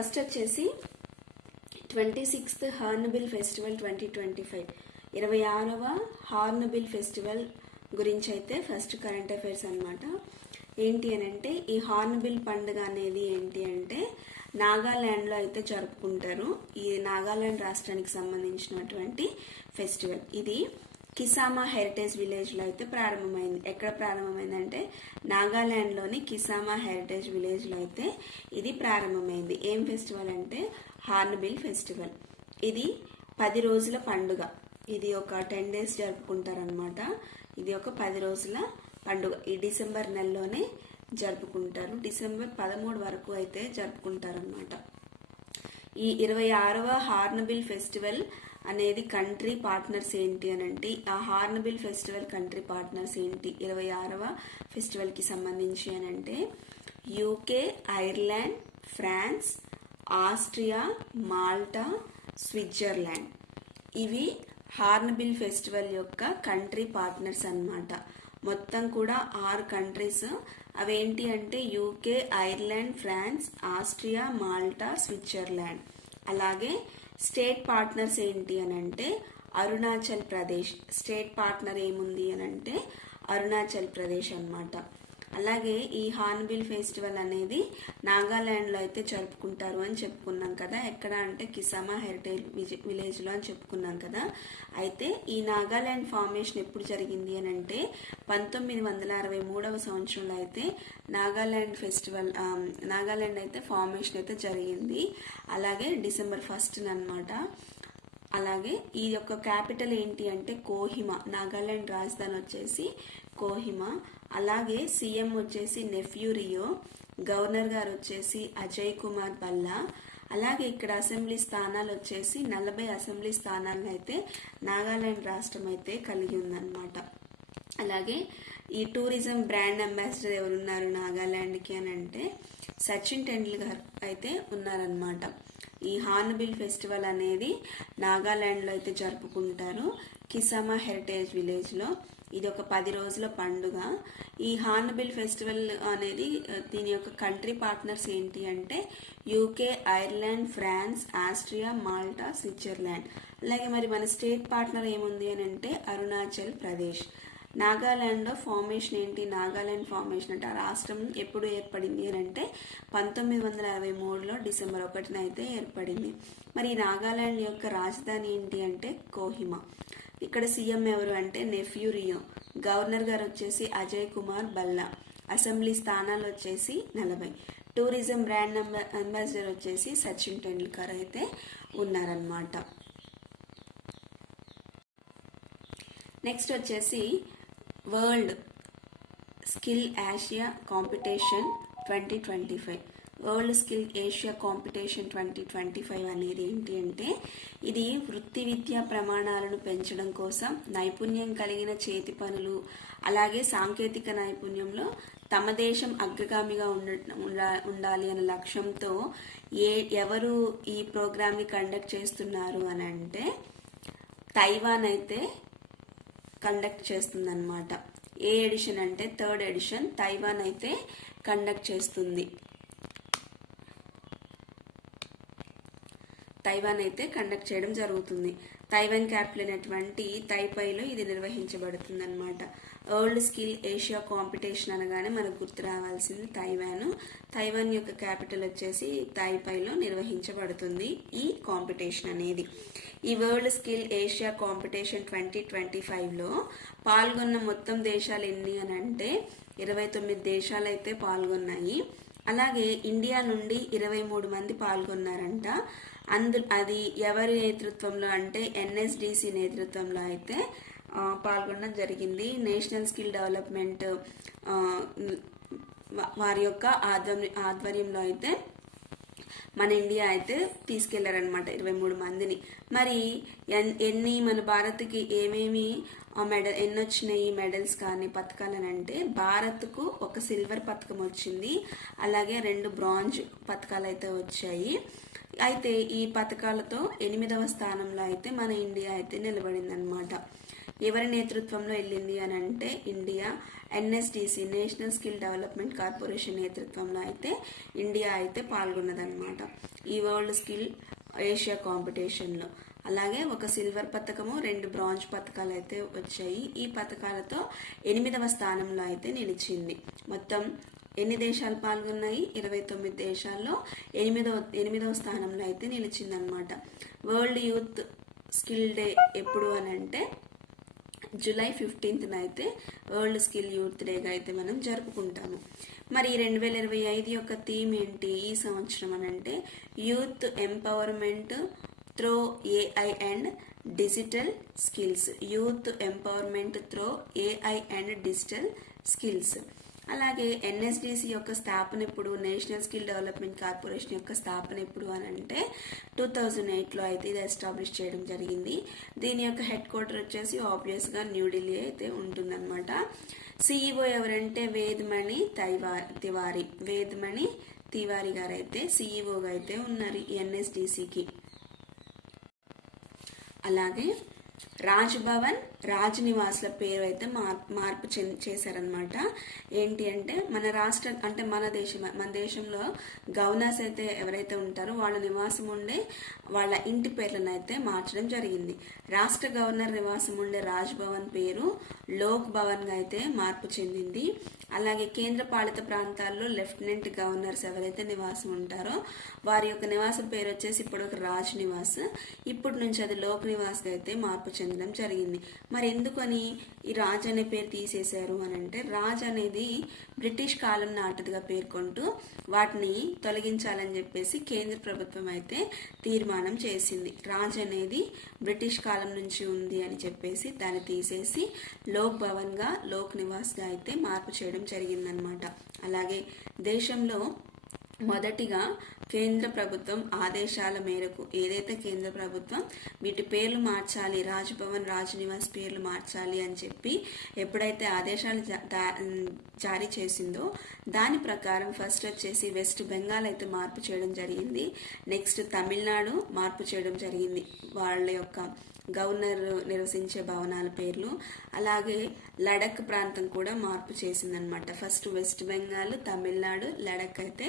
First వచ్చేసి 26th Hornbill festival 2025 26వ Hornbill festival గురించి అయితే ఫస్ట్ కరెంట్ అఫైర్స్ అన్నమాట. ఏంటి అని అంటే ఈ హార్న్బిల్ పండుగ అనేది ఏంటి అంటే నాగాలాండ్లో అయితే జరుపుకుంటారు. ఈ నాగాలాండ్ రాష్ట్రానికి సంబంధించినటువంటి ఫెస్టివల్. ఇది కిసామా హెరిటేజ్ విలేజ్లో అయితే ప్రారంభమైంది. ఎక్కడ ప్రారంభమైందంటే నాగాలాండ్లోని కిసామా హెరిటేజ్ విలేజ్లో అయితే ఇది ప్రారంభమైంది. ఏం ఫెస్టివల్ అంటే హార్న్బిల్ ఫెస్టివల్. ఇది 10 రోజుల పండుగ. ఇది ఒక 10 days జరుపుకుంటారనమాట. ఇది ఒక 10 రోజుల పండుగ. ఈ డిసెంబర్ నెలలోనే జరుపుకుంటారు. డిసెంబర్ 13 వరకు అయితే జరుపుకుంటారనమాట. ఈ 26వ హార్న్బిల్ ఫెస్టివల్ అనేది కంట్రీ పార్ట్నర్స్ ఏంటి అని అంటే ఆ హార్న్బిల్ ఫెస్టివల్ కంట్రీ పార్ట్నర్స్ ఏంటి 26వ ఫెస్టివల్కి సంబంధించి అని అంటే UK, Ireland, France, Austria, Malta, Switzerland. ఇవి హార్న్బిల్ ఫెస్టివల్ యొక్క కంట్రీ పార్ట్నర్స్ అన్నమాట. మొత్తం కూడా 6 కంట్రీస్. అవేంటి అంటే UK, Ireland, France, Austria, Malta, Switzerland. అలాగే స్టేట్ పార్ట్నర్స్ ఏంటి అని అంటే అరుణాచల్ ప్రదేశ్. స్టేట్ పార్ట్నర్ ఏముంది అని అంటే అరుణాచల్ ప్రదేశ్ అన్నమాట. అలాగే ఈ హార్న్బిల్ ఫెస్టివల్ అనేది నాగాలాండ్లో అయితే జరుపుకుంటారు అని చెప్పుకున్నాం కదా. ఎక్కడ అంటే కిసామా హెరిటేజ్ విలేజ్లో అని చెప్పుకున్నాం కదా. అయితే ఈ నాగాలాండ్ ఫార్మేషన్ ఎప్పుడు జరిగింది అని అంటే 1963వ సంవత్సరంలో అయితే నాగాలాండ్ అయితే ఫార్మేషన్ అయితే జరిగింది. అలాగే డిసెంబర్ 1 అన్నమాట. అలాగే ఈ యొక్క క్యాపిటల్ ఏంటి అంటే కోహిమా. నాగాలాండ్ రాజధాని వచ్చేసి కోహిమా. అలాగే సీఎం వచ్చేసి నెఫ్యూ రియో, గవర్నర్ గారు వచ్చేసి అజయ్ కుమార్ భల్లా. అలాగే ఇక్కడ అసెంబ్లీ స్థానాలు వచ్చేసి 40 అసెంబ్లీ స్థానాలను అయితే నాగాలాండ్ రాష్ట్రం అయితే కలిగి ఉందన్నమాట. అలాగే ఈ టూరిజం బ్రాండ్ అంబాసిడర్ ఎవరున్నారు నాగాలాండ్కి అని అంటే సచిన్ టెండూల్కర్ అయితే ఉన్నారనమాట. ఈ హార్న్బిల్ ఫెస్టివల్ అనేది నాగాలాండ్లో అయితే జరుపుకుంటారు కిసామా హెరిటేజ్ విలేజ్లో. ఇది ఒక 10 రోజుల పండుగ. ఈ హార్న్బిల్ ఫెస్టివల్ అనేది దీని యొక్క కంట్రీ పార్ట్నర్స్ ఏంటి అంటే UK, Ireland, France, Austria, Malta, Switzerland. అలాగే మరి మన స్టేట్ పార్ట్నర్ ఏముంది అని అంటే అరుణాచల్ ప్రదేశ్. నాగాలాండ్లో ఫార్మేషన్ ఏంటి? నాగాలాండ్ ఫార్మేషన్ అంటే ఆ రాష్ట్రం ఎప్పుడు ఏర్పడింది అని అంటే 1963లో డిసెంబర్ 1న అయితే ఏర్పడింది. మరి ఈ నాగాలాండ్ యొక్క రాజధాని ఏంటి అంటే కోహిమా. ఇక్కడ సీఎం ఎవరు అంటే నెఫ్యూ రియో, గవర్నర్ గారు వచ్చేసి అజయ్ కుమార్ భల్లా. అసెంబ్లీ స్థానాలు వచ్చేసి 40. టూరిజం బ్రాండ్ అంబాసిడర్ వచ్చేసి సచిన్ టెండూల్కర్ అయితే ఉన్నారనమాట. నెక్స్ట్ వచ్చేసి world skill Asia competition 2025. World skill Asia competition 2025 అనేది ఏంటి అంటే ఇది వృత్తి విద్యా ప్రమాణాలను పెంచడం కోసం నైపుణ్యం కలిగిన చేతి పనులు అలాగే సాంకేతిక నైపుణ్యంలో తమ దేశం అగ్రగామిగా ఉండాలి అనే లక్ష్యంతో ఎవరు ఈ ప్రోగ్రామ్ని కండక్ట్ చేస్తున్నారు అని అంటే తైవాన్ అయితే కండక్ట్ చేస్తుందన్నమాట. ఏ ఎడిషన్ అంటే 3rd ఎడిషన్ తైవాన్ అయితే కండక్ట్ చేస్తుంది. తైవాన్ అయితే కండక్ట్ చేయడం జరుగుతుంది. తైవాన్ క్యాపిటల్ అయినటువంటి తైపైలో ఇది నిర్వహించబడుతుంది అనమాట. వరల్డ్ స్కిల్ ఏషియా కాంపిటీషన్ అనగానే మనకు గుర్తు రావాల్సింది తైవాన్. తైవాన్ యొక్క క్యాపిటల్ వచ్చేసి తైపైలో నిర్వహించబడుతుంది ఈ కాంపిటీషన్ అనేది. ఈ వరల్డ్ స్కిల్ ఏషియా కాంపిటీషన్ 2025లో పాల్గొన్న మొత్తం దేశాలు ఎన్ని అని అంటే 29 దేశాలు అయితే పాల్గొన్నాయి. అలాగే ఇండియా నుండి 23 మంది పాల్గొన్నారంట. అది ఎవరి నేతృత్వంలో అంటే NSDC నేతృత్వంలో అయితే పాల్గొనడం జరిగింది. నేషనల్ స్కిల్ డెవలప్మెంట్ వారి యొక్క ఆధ్వర్యంలో అయితే మన ఇండియా అయితే తీసుకెళ్లారనమాట 23 మందిని. మరి ఎన్ని మన భారత్కి ఏమేమి ఎన్ని వచ్చినాయి మెడల్స్ కానీ పథకాలు అని అంటే భారత్కు 1 సిల్వర్ పథకం వచ్చింది. అలాగే 2 బ్రాంజ్ పథకాలు అయితే వచ్చాయి. అయితే ఈ పథకాలతో 8వ స్థానంలో అయితే మన ఇండియా అయితే నిలబడింది అనమాట. ఎవరి నేతృత్వంలో వెళ్ళింది అని అంటే India NSDC national skill development corporation నేతృత్వంలో అయితే ఇండియా అయితే పాల్గొన్నదన్నమాట ఈ వరల్డ్ స్కిల్ ఏషియా కాంపిటీషన్లో. అలాగే ఒక సిల్వర్ పథకము 2 బ్రాంజ్ పథకాలు అయితే వచ్చాయి. ఈ పథకాలతో 8వ స్థానంలో అయితే నిలిచింది. మొత్తం ఎన్ని దేశాలు పాల్గొన్నాయి? 29 దేశాల్లో 8వ స్థానంలో అయితే నిలిచిందనమాట. వరల్డ్ యూత్ స్కిల్ డే ఎప్పుడు అని అంటే జూలై 15న అయితే వరల్డ్ స్కిల్ యూత్ డేగా అయితే మనం జరుపుకుంటాము. మరి 2025 యొక్క థీమ్ ఏంటి ఈ సంవత్సరం అని అంటే youth empowerment throw AI and digital skills. Youth empowerment throw AI and digital skills. అలాగే ఎన్ఎస్డిసి యొక్క స్థాపన ఎప్పుడు, నేషనల్ స్కిల్ డెవలప్మెంట్ కార్పొరేషన్ యొక్క స్థాపన ఎప్పుడు అని అంటే 2008లో అయితే ఇది ఎస్టాబ్లిష్ చేయడం జరిగింది. దీని యొక్క హెడ్ క్వార్టర్ వచ్చేసి ఆబ్వియస్గా న్యూఢిల్లీ అయితే ఉంటుందన్నమాట. సిఇఓ ఎవరంటే వేదమణి తివారీ గారు అయితే సిఇఓగా అయితే ఉన్నారు ఈ ఎన్ఎస్డిసికి. అలాగే రాజ్ భవన్, రాజ్ నివాస్ల పేరు అయితే మార్పు చేశారనమాట. ఏంటి అంటే మన దేశంలో గవర్నర్స్ అయితే ఎవరైతే ఉంటారో వాళ్ళ నివాసం ఉండే వాళ్ళ ఇంటి పేర్లను అయితే మార్చడం జరిగింది. రాష్ట్ర గవర్నర్ నివాసం ఉండే రాజ్ భవన్ పేరు లోక్ భవన్ గా అయితే మార్పు చెందింది. అలాగే కేంద్ర పాలిత ప్రాంతాల్లో లెఫ్టినెంట్ గవర్నర్స్ ఎవరైతే నివాసం ఉంటారో వారి యొక్క నివాసం పేరు వచ్చేసి ఇప్పుడు ఒక రాజ్ నివాస్, ఇప్పటి నుంచి అది లోక్ నివాస్ గా అయితే మార్పు చెందడం జరిగింది. మరి ఎందుకని ఈ రాజ్ అనే పేరు తీసేశారు అని అంటే రాజ్ అనేది బ్రిటిష్ కాలం నాటిదిగా పేర్కొంటూ వాటిని తొలగించాలని చెప్పేసి కేంద్ర ప్రభుత్వం అయితే తీర్మానం చేసింది. రాజ్ అనేది బ్రిటిష్ కాలం నుంచి ఉంది అని చెప్పేసి దాన్ని తీసేసి లోక్ భవన్ గా లోక్ నివాస్ గా అయితే మార్పు చేయడం జరిగిందనమాట. అలాగే దేశంలో మొదటిగా కేంద్ర ప్రభుత్వం ఆదేశాల మేరకు ఏదైతే కేంద్ర ప్రభుత్వం వీటి పేర్లు మార్చాలి, రాజ్ భవన్ రాజ్ నివాస్ పేర్లు మార్చాలి అని చెప్పి ఎప్పుడైతే ఆదేశాలు జారీ చేసిందో దాని ప్రకారం ఫస్ట్ వచ్చేసి వెస్ట్ బెంగాల్ అయితే మార్పు చేయడం జరిగింది. నెక్స్ట్ తమిళనాడు మార్పు చేయడం జరిగింది వాళ్ళ యొక్క గవర్నర్ నివసించే భవనాల పేర్లు. అలాగే లడక్ ప్రాంతం కూడా మార్పు చేసిందనమాట. ఫస్ట్ వెస్ట్ బెంగాల్, తమిళనాడు, లడక్ అయితే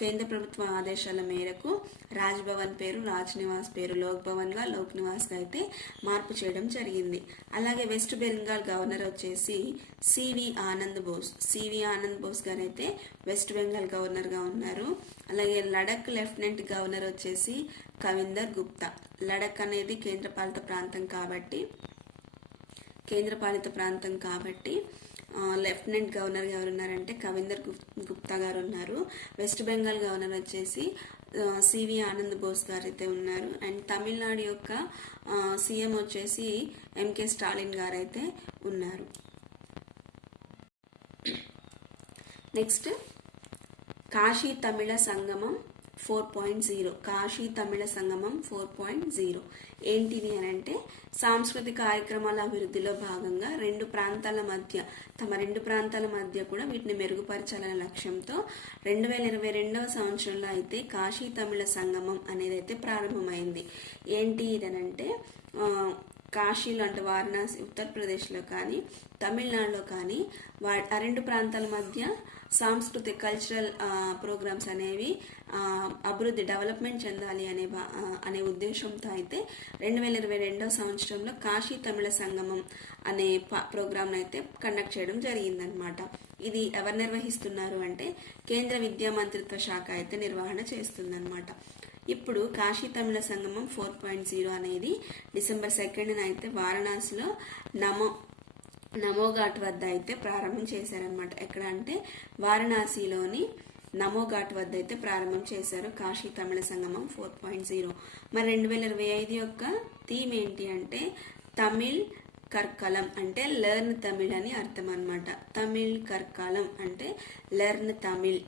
కేంద్ర ప్రభుత్వ ఆదేశాల మేరకు రాజ్ భవన్ పేరు రాజ్ నివాస్ పేరు లోక్ భవన్ గా లోక్ నివాస్ గా అయితే మార్పు చేయడం జరిగింది. అలాగే వెస్ట్ బెంగాల్ గవర్నర్ వచ్చేసి సివి ఆనంద్ బోస్ గారు అయితే వెస్ట్ బెంగాల్ గవర్నర్ గా ఉన్నారు. అలాగే లడక్ లెఫ్టినెంట్ గవర్నర్ వచ్చేసి కవిందర్ గుప్తా. లడక్ అనేది కేంద్రపాలిత ప్రాంతం కాబట్టి లెఫ్టినెంట్ గవర్నర్ ఎవరు ఉన్నారంటే కవిందర్ గుప్తా గారు ఉన్నారు. వెస్ట్ బెంగాల్ గవర్నర్ వచ్చేసి సివి ఆనంద్ బోస్ గారు అయితే ఉన్నారు. అండ్ తమిళనాడు యొక్క సీఎం వచ్చేసి ఎంకే స్టాలిన్ గారు అయితే ఉన్నారు. నెక్స్ట్ కాశీ తమిళ సంగమం 4.0. కాశీ తమిళ సంగమం 4.0 ఏంటిది అని అంటే సాంస్కృతిక కార్యక్రమాల అభివృద్ధిలో భాగంగా తమ రెండు ప్రాంతాల మధ్య కూడా వీటిని మెరుగుపరచాలనే లక్ష్యంతో 2022వ సంవత్సరంలో అయితే కాశీ తమిళ సంగమం అనేది అయితే ప్రారంభమైంది. ఏంటి ఇదనంటే కాశీలో అంటే వారణాసి ఉత్తరప్రదేశ్లో కానీ తమిళనాడులో కానీ ఆ రెండు ప్రాంతాల మధ్య సాంస్కృతిక కల్చరల్ ప్రోగ్రామ్స్ అనేవి అభివృద్ధి డెవలప్మెంట్ చెందాలి అనే ఉద్దేశంతో అయితే 2022వ సంవత్సరంలో కాశీ తమిళ సంగమం అనే ప్రోగ్రామ్ అయితే కండక్ట్ చేయడం జరిగిందనమాట. ఇది ఎవరు నిర్వహిస్తున్నారు అంటే కేంద్ర విద్యా మంత్రిత్వ శాఖ అయితే నిర్వహణ చేస్తుందన్నమాట. ఇప్పుడు కాశీ తమిళ సంగమం 4.0 అనేది డిసెంబర్ 2న అయితే వారణాసిలో నమో ఘాట్ వద్ద అయితే ప్రారంభం చేశారనమాట. ఎక్కడ అంటే వారణాసిలోని నమో ఘాట్ వద్ద అయితే ప్రారంభం చేశారు కాశీ తమిళ సంగమం 4.0. మరి 2025 యొక్క థీమ్ ఏంటి అంటే తమిళ్ కర్కలం అంటే లెర్న్ తమిళ్ అని అర్థం అనమాట. తమిళ్ కర్కలం అంటే learn Tamil.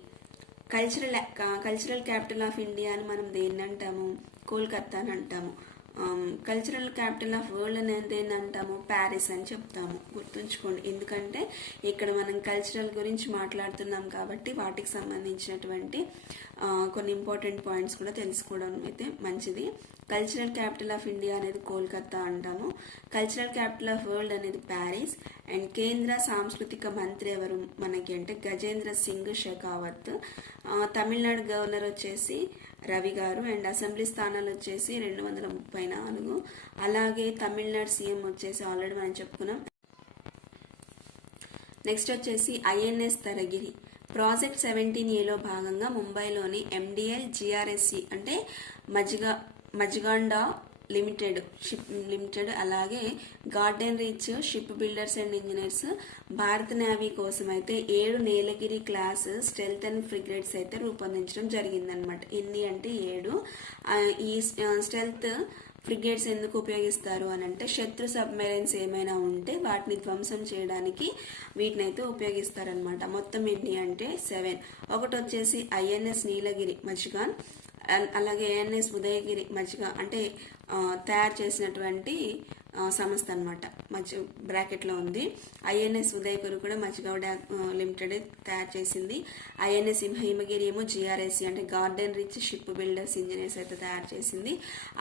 Cultural capital of India అని మనం దేన్ని అంటాము? కోల్కతా అని అంటాము. కల్చరల్ క్యాపిటల్ ఆఫ్ వరల్డ్ అనేది ఏంటంటాము, ప్యారిస్ అని చెప్తాము. గుర్తుంచుకోండి, ఎందుకంటే ఇక్కడ మనం కల్చరల్ గురించి మాట్లాడుతున్నాం కాబట్టి వాటికి సంబంధించినటువంటి కొన్ని ఇంపార్టెంట్ పాయింట్స్ కూడా తెలుసుకోవడం అయితే మంచిది. కల్చరల్ క్యాపిటల్ ఆఫ్ ఇండియా అనేది కోల్కతా అంటాము. కల్చరల్ క్యాపిటల్ ఆఫ్ వరల్డ్ అనేది ప్యారిస్. అండ్ కేంద్ర సాంస్కృతిక మంత్రి ఎవరు మనకి అంటే గజేంద్ర సింగ్ షెకావత్. తమిళనాడు గవర్నర్ వచ్చేసి రవి గారు. అండ్ అసెంబ్లీ స్థానాలు వచ్చేసి 234. అలాగే తమిళనాడు సీఎం వచ్చేసి ఆల్రెడీ మనం చెప్పుకున్నాం. నెక్స్ట్ వచ్చేసి ఐఎన్ఎస్ తరగిరి. ప్రాజెక్ట్ 17Aలో భాగంగా ముంబైలోని ఎండిఎల్ జిఆర్ఎస్సి అంటే మజ్గాండా లిమిటెడ్ అలాగే garden reach ship builders and engineers భారత నేవీ కోసం అయితే 7 నీలగిరి క్లాస్ స్టెల్త్ అండ్ ఫ్రిగేట్స్ అయితే రూపొందించడం జరిగిందనమాట. ఎన్ని అంటే 7. ఈ స్టెల్త్ ఫ్రిగేట్స్ ఎందుకు ఉపయోగిస్తారు అని అంటే శత్రు సబ్మెరైన్స్ ఏమైనా ఉంటే వాటిని ధ్వంసం చేయడానికి వీటినైతే ఉపయోగిస్తారనమాట. మొత్తం ఎన్ని అంటే 7. ఒకటి వచ్చేసి ఐఎన్ఎస్ నీలగిరి మజ్గాన్, అలాగే ఏఎన్ఎస్ ఉదయగిరి మజ్గాన్ అంటే తయారు చేసినటువంటి సంస్థ అనమాట, బ్రాకెట్లో ఉంది. ఐఎన్ఎస్ ఉదయగిరి కూడా మజ్గౌడ లిమిటెడ్ తయారు చేసింది. ఐఎన్ఎస్ హిమగిరి ఏమో జిఆర్ఎస్సి అంటే Garden Reach Shipbuilders Engineers అయితే తయారు చేసింది.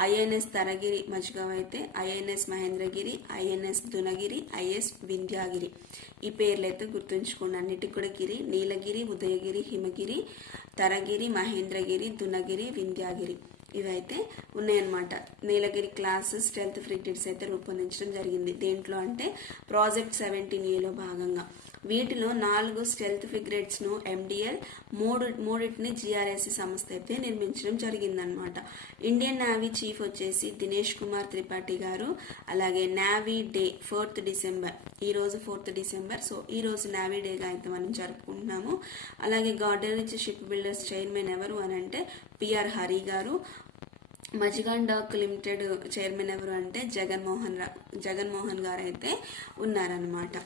ఐఎన్ఎస్ తరగిరి మజ్గావ్ అయితే INS Mahendragiri, INS Dunagiri, IS Vindhyagiri. ఈ పేర్లు అయితే గుర్తుంచుకోండి. అన్నిటికి కూడా గిరి, నీలగిరి, ఉదయగిరి, హిమగిరి, తరగిరి, మహేంద్రగిరి, దునగిరి, వింధ్యాగిరి ఇవైతే ఉన్నాయన్నమాట. నీలగిరి క్లాస్ స్టెల్త్ ఫ్రిగేట్స్ అయితే రూపొందించడం జరిగింది. దేంట్లో అంటే ప్రాజెక్ట్ 17Aలో భాగంగా. వీటిలో 4 స్టెల్త్ ఫ్రిగేట్స్ను ఎండిఎల్, మూడింటిని జిఆర్ఎస్సి సంస్థ అయితే నిర్మించడం జరిగిందనమాట. ఇండియన్ నేవీ చీఫ్ వచ్చేసి దినేష్ కుమార్ త్రిపాఠి గారు. అలాగే నేవీ డే 4th డిసెంబర్, ఈరోజు 4th డిసెంబర్. సో ఈరోజు నేవీ డేగా అయితే మనం జరుపుకుంటున్నాము. అలాగే garden Reach ship builders chairman ఎవరు అని అంటే పిఆర్ హరి గారు. మజ్గాన్ డాక్ లిమిటెడ్ చైర్మన్ ఎవరు అంటే జగన్మోహన్ గారు అయితే ఉన్నారనమాట.